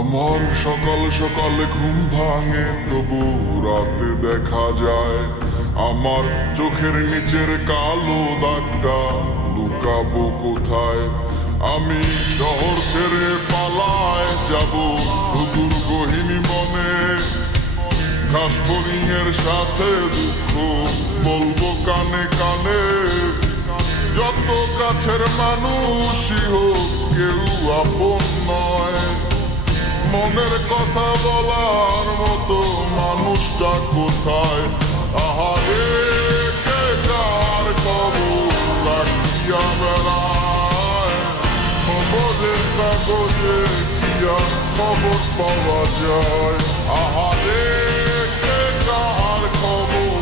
আমার সকাল সকালে ঘুম ভাঙে, তবু রাতে দেখা যায় আমার চোখের নিচের কালো দাগটা লুকাবো কোথায়। আমি শহর ছেড়ে পালায় যাব সুদূর গহীন বনে, ঘাস ফড়িংয়ের সাথে দুঃখ বলবো কানে কানে। যত কাছের মানুষই হোক কেউ আপন নয়, মনের কথা বলার মতো মানুষটা কোথায়? আহারে কে কার খবর রাখিয়া বেড়ায়, খবরের কাগজে কি আর খবর পাওয়া যায়? আহারে কে কার খবর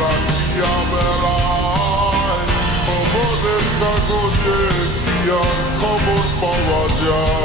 রাখিয়া বেড়ায়, খবরের কাগজে কি আর খবর পাওয়া যায়?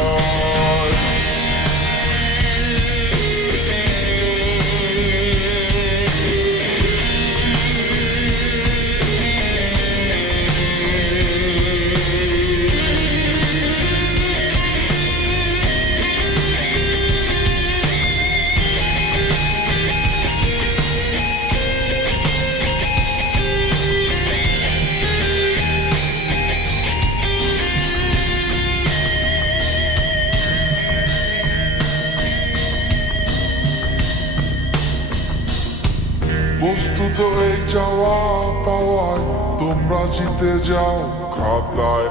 বস্তুত এই যাওয়া পাওয়ায় তোমরা জিতে যাও খাতায়,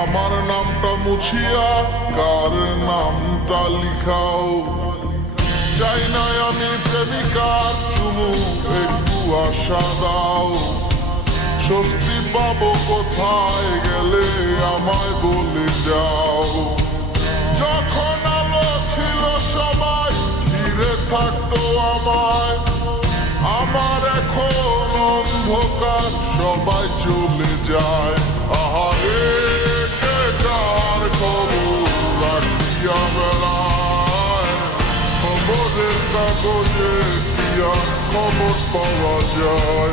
আমার নামটা মুছিয়া কার নামটা লিখাও। চাই না আমি প্রেমিকার চুমু, একটু আশা দাও। স্বস্তি পাবো কোথায় গেলে আমায় বলে যাও। যখন আলো ছিল সবাই ঘিরে থাকতো আমায়, আমার এখন অন্ধকার সবাই চলে যায়। আহারে কে কার খবর রাখিয়া বেড়ায়, খবরের কাগজে কি আর খবর পাওয়া যায়?